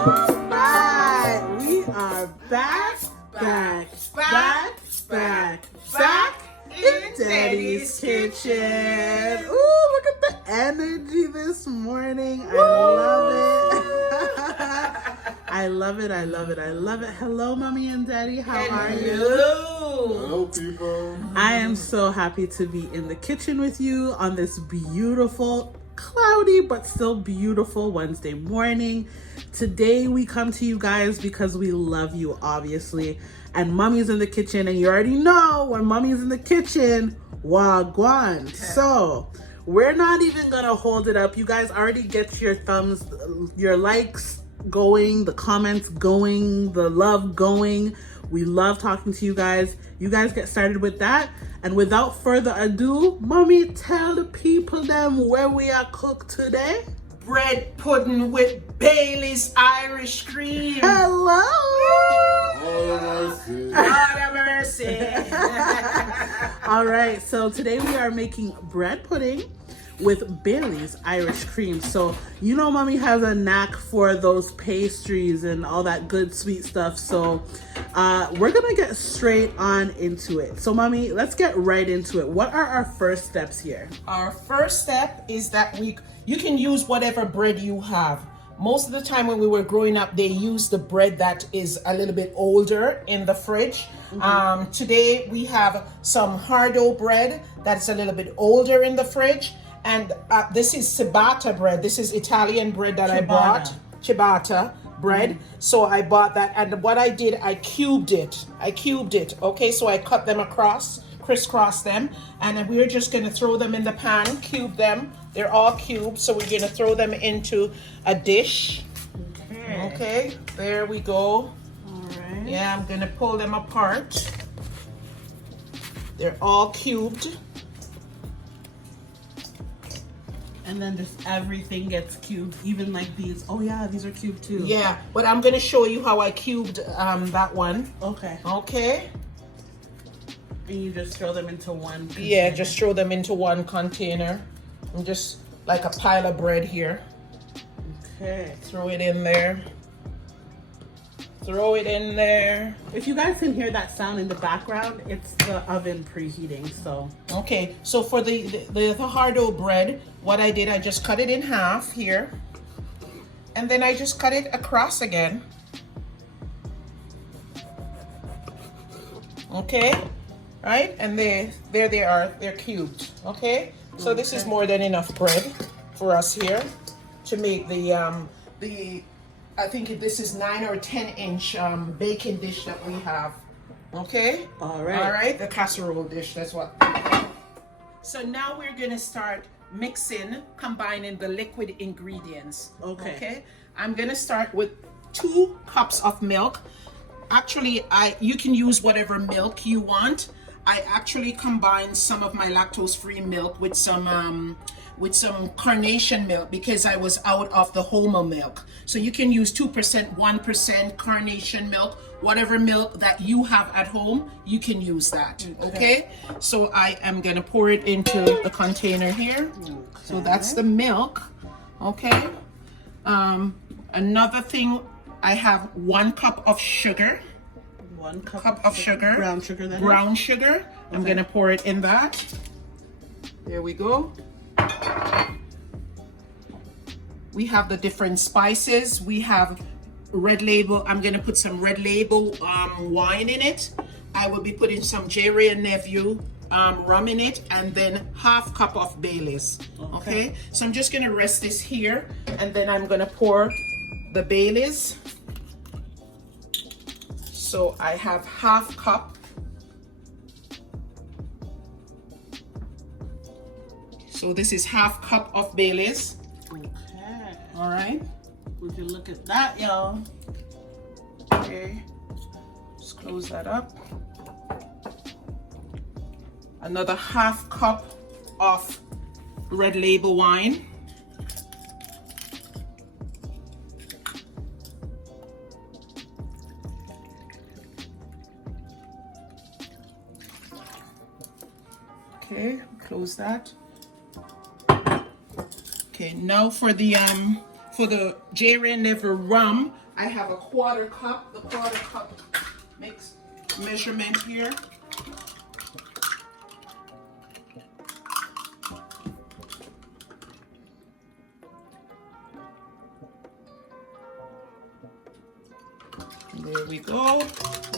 Alright, we are back in Daddy's kitchen. Ooh, look at the energy this morning. I love it. I love it. Hello, Mommy and Daddy. How are you? Hello, people. I am so happy to be in the kitchen with you on this beautiful, cloudy, but still beautiful Wednesday morning. Today we come to you guys because we love you, obviously. And Mommy's in the kitchen, and you already know when Mommy's in the kitchen, wagwan. So we're not even gonna hold it up. You guys already get your thumbs, your likes going, the comments going, the love going. We love talking to you guys. You guys get started with that. And without further ado, Mommy, tell the people them where we are cooked today. Bread pudding with Bailey's Irish cream. Hello. Lord mercy. All right, so today we are making bread pudding with Bailey's Irish cream. So you know Mommy has a knack for those pastries and all that good sweet stuff. So we're gonna get straight on into it. So Mommy, let's get right into it. What are our first steps here? Our first step is that you can use whatever bread you have. Most of the time when we were growing up, they used the bread that is a little bit older in the fridge. Today we have some hardo bread that's a little bit older in the fridge. And this is ciabatta bread. This is Italian bread that I bought. Ciabatta bread. So I bought that. And what I did, I cubed it. Okay, so I cut them across, crisscross them. And then we're just going to throw them in the pan, cube them. They're all cubed. So we're going to throw them into a dish. Okay, there we go. All right. Yeah, I'm going to pull them apart. They're all cubed. And then just everything gets cubed, even like these. Oh yeah, these are cubed too. Yeah, but I'm going to show you how I cubed that one. Okay. Okay. And you just throw them into one container. Yeah, just throw them into one container. And just like a pile of bread here. Okay. Throw it in there. Throw it in there. If you guys can hear that sound in the background, it's the oven preheating, so. Okay, so for the hardo bread, what I did, I just cut it in half here. And then I just cut it across again. Okay, right? And there they are, they're cubed, okay? So this is more than enough bread for us here to make the I think this is 9 or 10 inch baking dish that we have. Okay? All right. All right, the casserole dish, that's what. So now we're gonna start combining the liquid ingredients. Okay? I'm gonna start with 2 cups of milk. Actually, you can use whatever milk you want. I actually combined some of my lactose-free milk with some carnation milk because I was out of the Homer milk. So you can use 2%, 1% carnation milk, whatever milk that you have at home, you can use that. Okay? So I am gonna pour it into the container here. So that's the milk. Okay? Another thing, I have 1 cup of sugar. 1 cup of sugar. Brown sugar then? Brown sugar. I'm gonna pour it in that. There we go. We have the different spices. We have red label. I'm gonna put some red label wine in it. I will be putting some J. and Nephew rum in it, and then 1/2 cup of Bailey's. Okay, so I'm just gonna rest this here, and then I'm gonna pour the Bailey's. So I have 1/2 cup. So this is 1/2 cup of Bailey's. Okay. All right. Would you look at that, y'all? Okay. Just close that up. Another 1/2 cup of red label wine. Okay, close that. Okay, now for the J. and Never rum, I have a quarter cup, the quarter cup mix measurement here. There we go.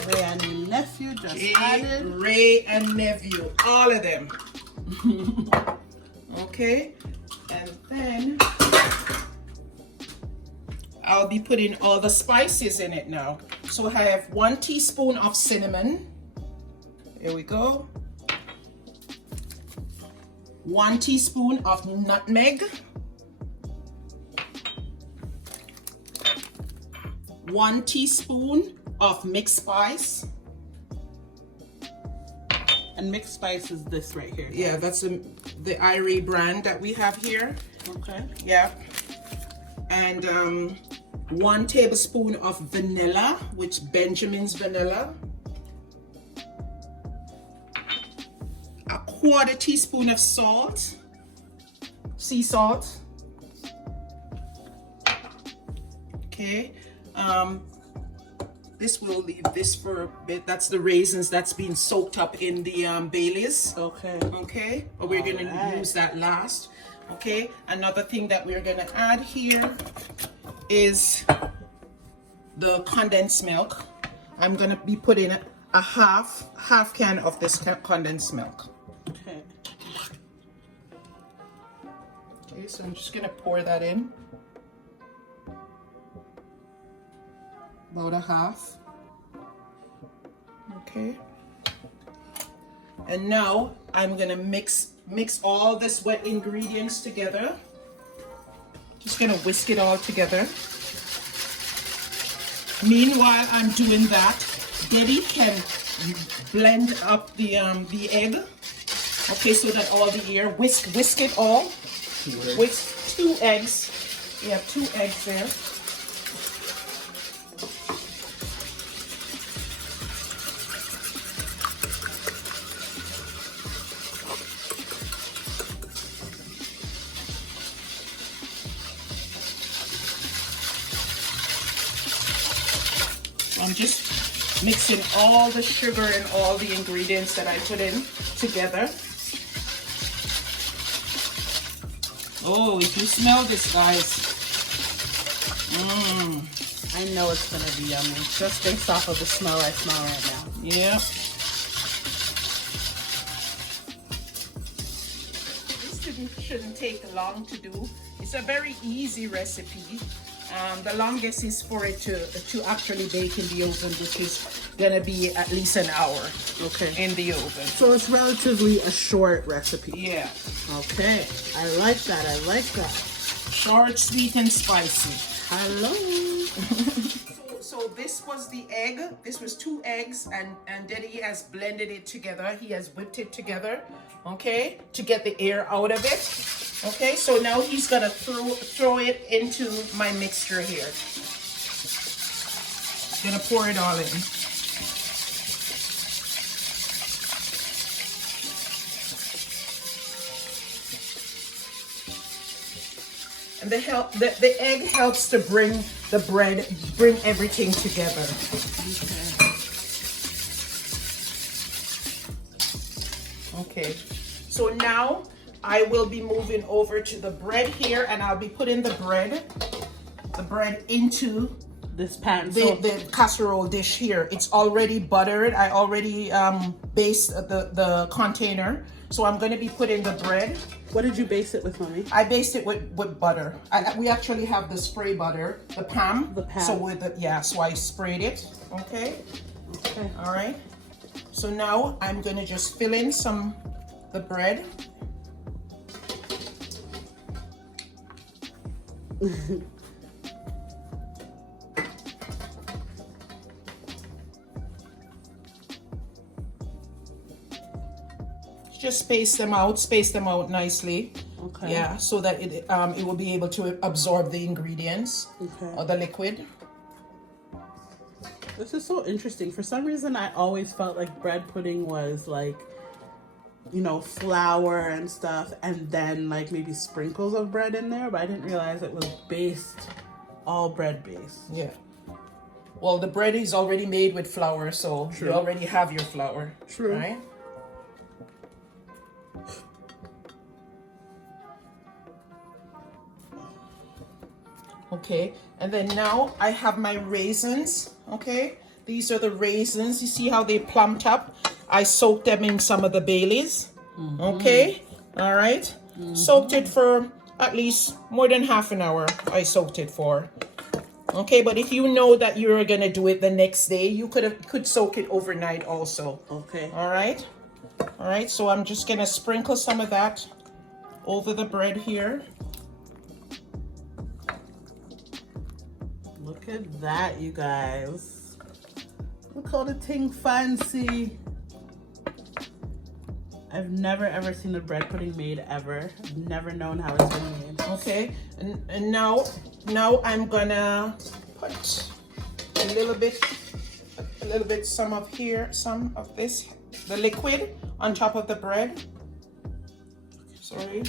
Ray and nephew just added. Ray and nephew, all of them. Okay, and then I'll be putting all the spices in it now. So I have 1 teaspoon of cinnamon. There we go. 1 teaspoon of nutmeg. 1 teaspoon of mixed spice. And mixed spice is this right here. Yeah, that's the Irie brand that we have here. Okay. Yeah. And 1 tablespoon of vanilla, which Benjamin's vanilla. 1/4 teaspoon of salt, sea salt. Okay. This will leave this for a bit. That's the raisins that's been soaked up in the Baileys. Okay. Okay, but we're gonna use that last. Okay, another thing that we're gonna add here is the condensed milk. I'm gonna be putting a half can of this condensed milk. Okay. Okay, so I'm just gonna pour that in. About a half. Okay. And now I'm gonna mix all this wet ingredients together. Just gonna whisk it all together. Meanwhile, I'm doing that, Deddy can blend up the egg. Okay, so that all the air, whisk it all. Whisk 2 eggs. We have 2 eggs there. I'm just mixing all the sugar and all the ingredients that I put in together. Oh, if you smell this, guys. I know it's gonna be yummy, just based off of the smell I smell right now. Yeah. This shouldn't take long to do. It's a very easy recipe. The longest is for it to actually bake in the oven, which is gonna be at least an hour. Okay. In the oven. So it's relatively a short recipe. Yeah. Okay. I like that. I like that. Short, sweet, and spicy. Hello. So this was the egg. This was 2 eggs, and Deddy has blended it together. He has whipped it together, okay, to get the air out of it. Okay, so now he's gonna throw it into my mixture here. Gonna pour it all in. And the egg helps to bring everything together. Okay. So now I will be moving over to the bread here, and I'll be putting the bread into This pan. the casserole dish here. It's already buttered. I already based the container. So I'm going to be putting the bread. What did you base it with, Mommy? I based it with butter. We actually have the spray butter, the Pam. The Pam. So so I sprayed it. Okay. Okay. All right. So now I'm going to just fill in the bread. Just space them out nicely. Okay. Yeah, so that it will be able to absorb the ingredients or the liquid. This is so interesting. For some reason, I always felt like bread pudding was like, you know, flour and stuff, and then like maybe sprinkles of bread in there, but I didn't realize it was all bread based. Yeah. Well, the bread is already made with flour, so True. you already have your flour. True. Right? Okay, and then now I have my raisins. Okay, these are the raisins. You see how they plumped up? I soaked them in some of the Baileys. Okay, all right. Soaked it for at least more than half an hour. I soaked it for. Okay, but if you know that you're gonna do it the next day, you could soak it overnight also. Okay. All right. All right. So I'm just gonna sprinkle some of that over the bread here. Look at that, you guys. Look how the thing fancy. I've never ever seen a bread pudding made ever. I've never known how it's been made. Okay, and now I'm gonna put a little bit, some of this, the liquid on top of the bread. Sorry.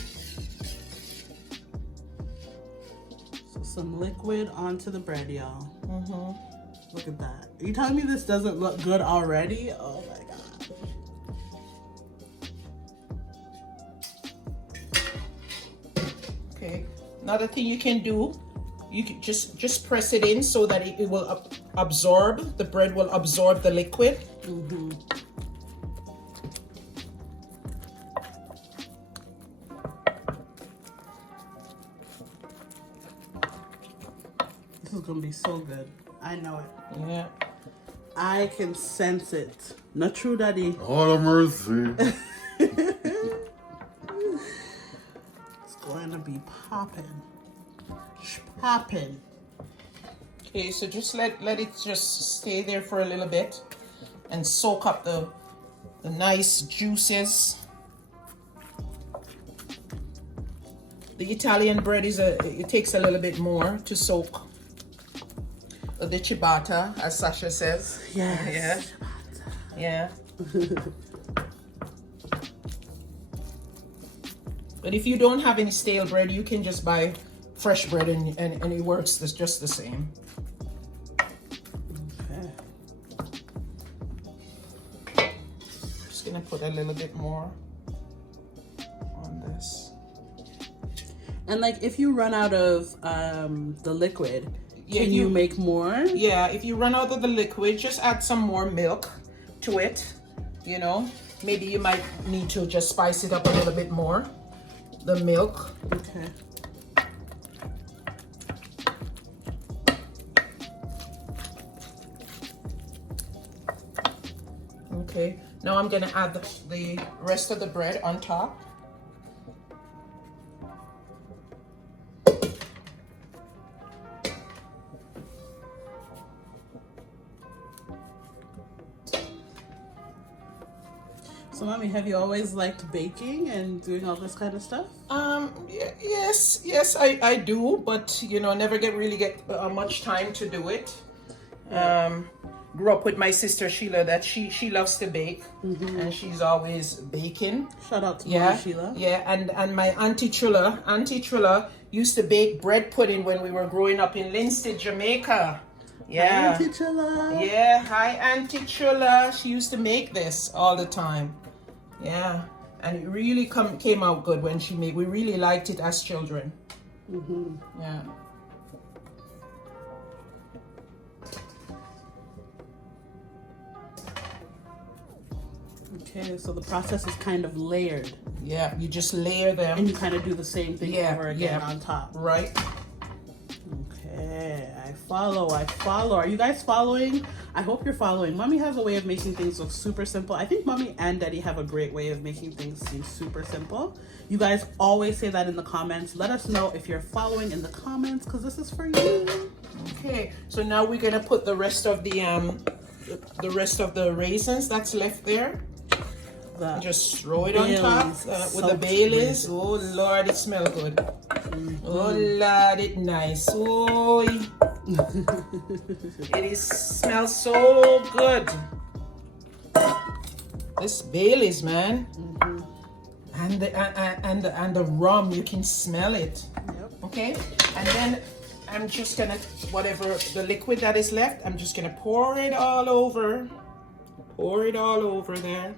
So some liquid onto the bread, y'all. Look at that. Are you telling me this doesn't look good already? Oh my god. Okay, another thing you can do, you can just press it in so that it will absorb, the bread will absorb the liquid. This is gonna be so good. I know it. Yeah. I can sense it. Not true, Daddy. Lord of mercy. It's going to be popping. Popping. Okay, so just let it just stay there for a little bit and soak up the nice juices. The Italian bread it takes a little bit more to soak. The ciabatta, as Sasha says. Yes. Yeah. But if you don't have any stale bread, you can just buy fresh bread and it works just the same. Okay. Just gonna put a little bit more on this. And like if you run out of the liquid, can you make more? Yeah, if you run out of the liquid, just add some more milk to it. You know, maybe you might need to just spice it up a little bit more. The milk. Okay. Okay, now I'm gonna add the rest of the bread on top. So, Mommy, have you always liked baking and doing all this kind of stuff? Yes, I do, but you know, never really get much time to do it. Grew up with my sister Sheila that she loves to bake, and she's always baking. Shout out to Mama Sheila. Yeah, and my Auntie Trilla used to bake bread pudding when we were growing up in Linstead, Jamaica. Yeah. Auntie Chilla. Yeah, hi Auntie Trilla. She used to make this all the time. Yeah, and it really came out good when she made. We really liked it as children. Yeah. Okay, so the process is kind of layered. Yeah, you just layer them. And you kind of do the same thing over again on top. Right. Okay, I follow. Are you guys following? I hope you're following. Mommy has a way of making things look super simple. I think Mommy and Daddy have a great way of making things seem super simple. You guys always say that in the comments. Let us know if you're following in the comments, because this is for you. Okay, so now we're gonna put the rest of the raisins that's left there. Just throw it on top with the Baileys. Oh Lord, it smells good. Oh Lord, it nice. Oh, it smells so good. This Baileys, man, and the rum, you can smell it. Yep. Okay, I'm just gonna, whatever the liquid that is left, I'm just gonna pour it all over. Pour it all over there.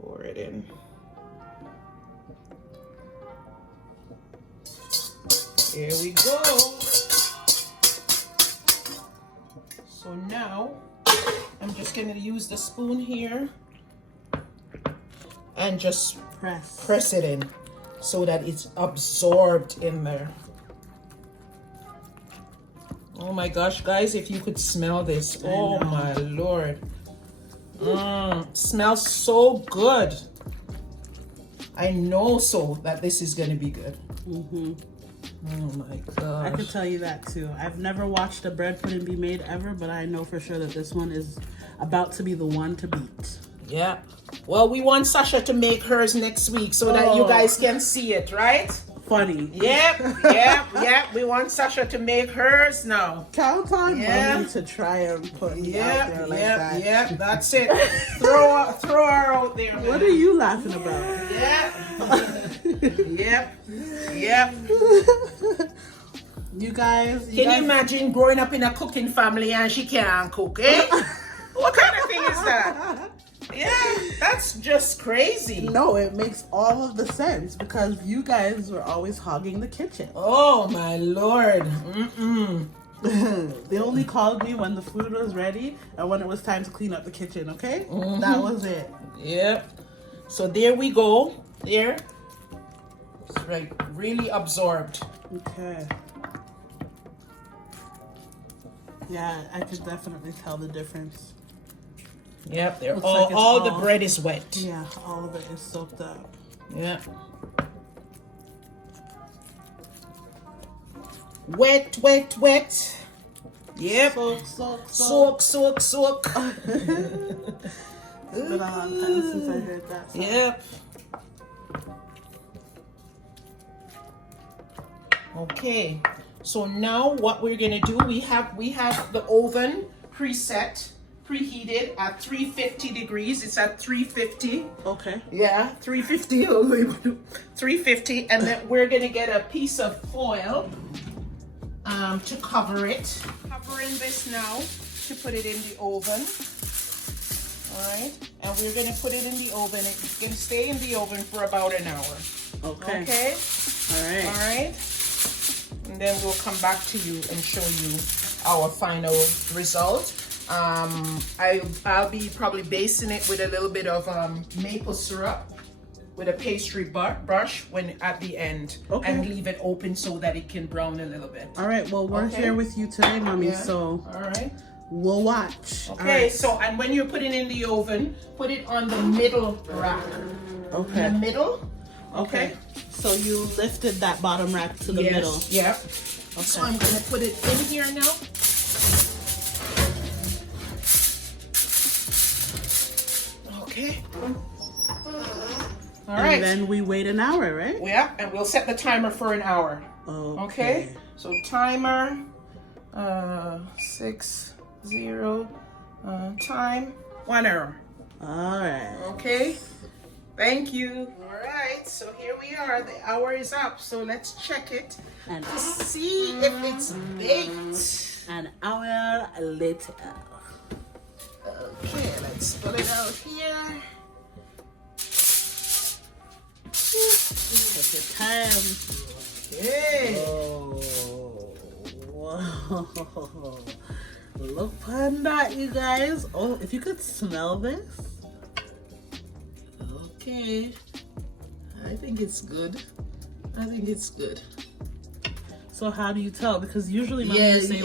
Pour it in. Here we go. So now I'm just going to use the spoon here and just press it in so that it's absorbed in there. Oh my gosh, guys, if you could smell this. Oh my Lord. Smells so good. I know so that this is going to be good. Oh my gosh. I can tell you that too. I've never watched a bread pudding be made ever, but I know for sure that this one is about to be the one to beat. Yeah. Well, we want Sasha to make hers next week so that you guys can see it, right? Funny. Yep. We want Sasha to make hers now. Count on Mummy to try and put me out there like that. Yep, that's it. throw her out there. What are you laughing about? Yep. You guys. Can you imagine growing up in a cooking family and she can't cook, eh? What kind of thing is that? Yeah, that's just crazy. No, it makes all of the sense because you guys were always hogging the kitchen. Oh my Lord. They only called me when the food was ready and when it was time to clean up the kitchen, okay? That was it. Yep. So there we go. There. It's like really absorbed. Okay. Yeah, I could definitely tell the difference. Yep, they're all the bread is wet. Yeah, all of it is soaked up. Yeah. Wet. Yep. Soak. It's been a long time since I heard that song. Yep. Okay. So now what we're gonna do, we have the oven preheated at 350 degrees. It's at 350. Okay. Yeah, 350. 350, and then we're gonna get a piece of foil to cover it. Covering this now to put it in the oven. All right, and we're gonna put it in the oven. It's gonna stay in the oven for about an hour. Okay. Okay. All right. And then we'll come back to you and show you our final result. I'll be probably basting it with a little bit of maple syrup with a pastry brush when at the end, and leave it open so that it can brown a little bit. All right. Well, we're here with you today, Mommy. Yeah. So all right, we'll watch. Okay. Right. So, and when you're putting it in the oven, put it on the middle rack. Okay. In the middle. Okay. So you lifted that bottom rack to the middle. Yeah. Okay. So I'm gonna put it in here now. Okay. All right. And then we wait an hour, right? Yeah, and we'll set the timer for an hour. Okay. So timer, 6, 0, time, 1 hour. All right. Okay. Thank you. All right. So here we are. The hour is up. So let's check it And to see if it's baked. an hour later. Okay, let's pull it out here. Take your time. Okay. Oh, wow. Look upon that, you guys. Oh, if you could smell this. Okay. I think it's good. So how do you tell? Because usually Mommy say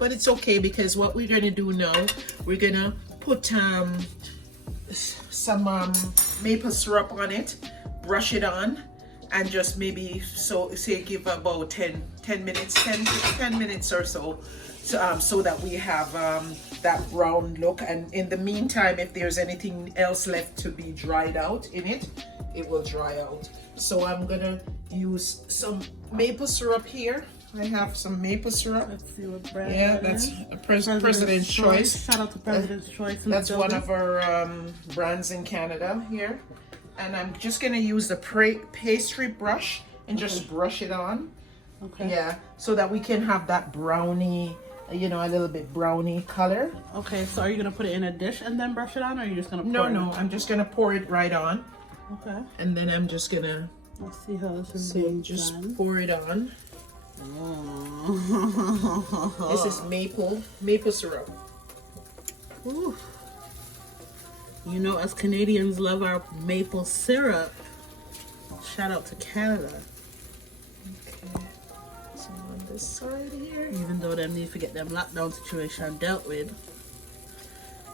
but it's okay because what we're gonna do now, we're gonna put some maple syrup on it, brush it on, and just maybe give about 10 minutes or so, so that we have that brown look. And in the meantime, if there's anything else left to be dried out in it, it will dry out. So I'm gonna use some maple syrup here. I have some maple syrup. Let's see what brand. Yeah, that's a President's Choice. Shout out to President's Choice. That's one of our brands in Canada here. And I'm just gonna use the pastry brush and just brush it on. Okay. Yeah, so that we can have that brownie, you know, a little bit brownie color. Okay, so are you gonna put it in a dish and then brush it on, or are you just gonna pour it? No, I'm just gonna pour it right on. Okay. And then I'm just gonna Let's see how this is being just done. pour it on. Oh. This is maple syrup. Ooh. You know, us Canadians love our maple syrup. Shout out to Canada. Okay. So on this side here. Even though them need to get them lockdown situation dealt with,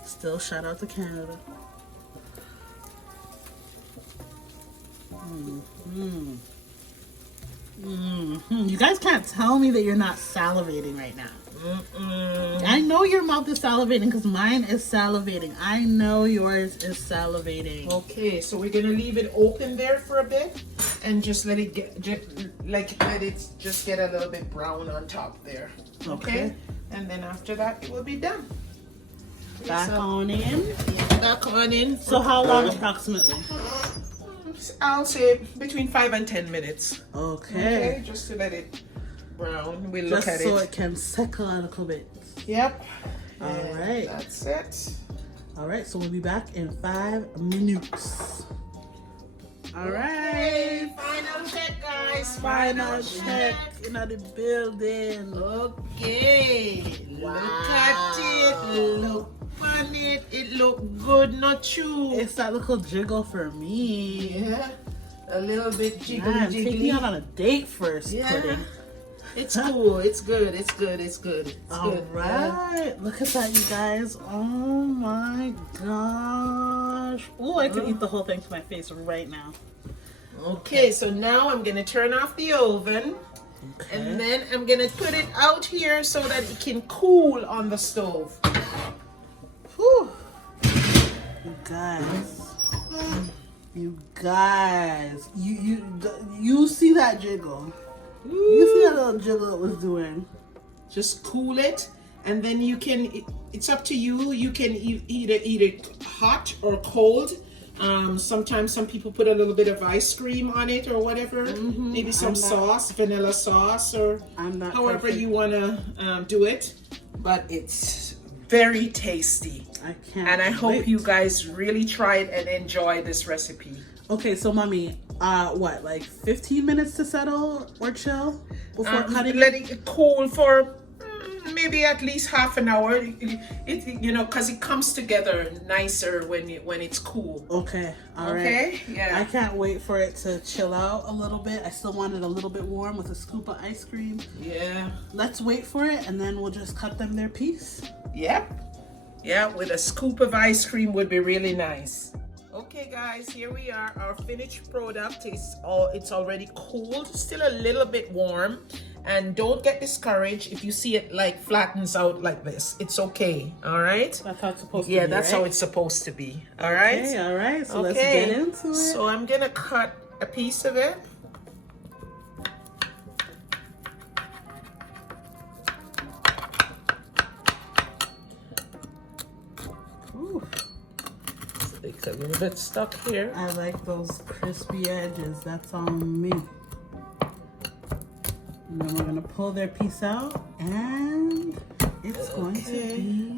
still shout out to Canada. You guys can't tell me that you're not salivating right now. I know your mouth is salivating because mine is salivating. I know yours is salivating. Okay, so we're gonna leave it open there for a bit and just let it get let it just get a little bit brown on top there. Okay. And then after that it will be done. Back on in. Yeah, back on in. So how long approximately? I'll say between 5 and 10 minutes. Okay. Just to let it brown. We'll look at Just so it. it can settle a little bit. Yep. All And right. that's it. All right, so we'll be back in 5 minutes. All right. Final check, guys. Final check in the building. Okay. Wow. Look at it. Look on it. It look good, not true. It's that little jiggle for me. Yeah. A little bit jiggly Man, take me jiggly. out on a date first, Yeah. pudding. It's cool. It's good. It's good. It's good. It's All good. Yeah. right, look at that, you guys. Oh my gosh. Oh, I could eat the whole thing to my face right now. Okay, so now I'm gonna turn off the oven. Okay. And then I'm gonna put it out here so that it can cool on the stove. Whew. You guys, you see that jiggle? You see that little jiggle it was doing? Just cool it, and then you can. It's up to you. You can either eat it hot or cold. Sometimes some people put a little bit of ice cream on it or whatever. Maybe some sauce, vanilla sauce, or however you wanna do it. But it's very tasty. I can't. And I hope wait. you guys really try it and enjoy this recipe. Okay, so mommy, what, like 15 minutes to settle or chill before cutting? Letting it cool for maybe at least half an hour. It you know, because it comes together nicer when it's cool. Okay, all right. Okay, yeah. I can't wait for it to chill out a little bit. I still want it a little bit warm with a scoop of ice cream. Yeah. Let's wait for it, and then we'll just cut them their piece. Yep. Yeah, with a scoop of ice cream would be really nice. Okay guys, here we are. Our finished product is it's already cooled, still a little bit warm. And don't get discouraged if you see it like flattens out like this. It's okay, all right? That's how it's supposed to be, Yeah, that's right? how it's supposed to be, all right? Okay, all right. So let's get into it. So I'm gonna cut a piece of it. Ooh, It's a little bit stuck here. I like those crispy edges. That's on me. And then we're gonna pull their piece out, and it's going to be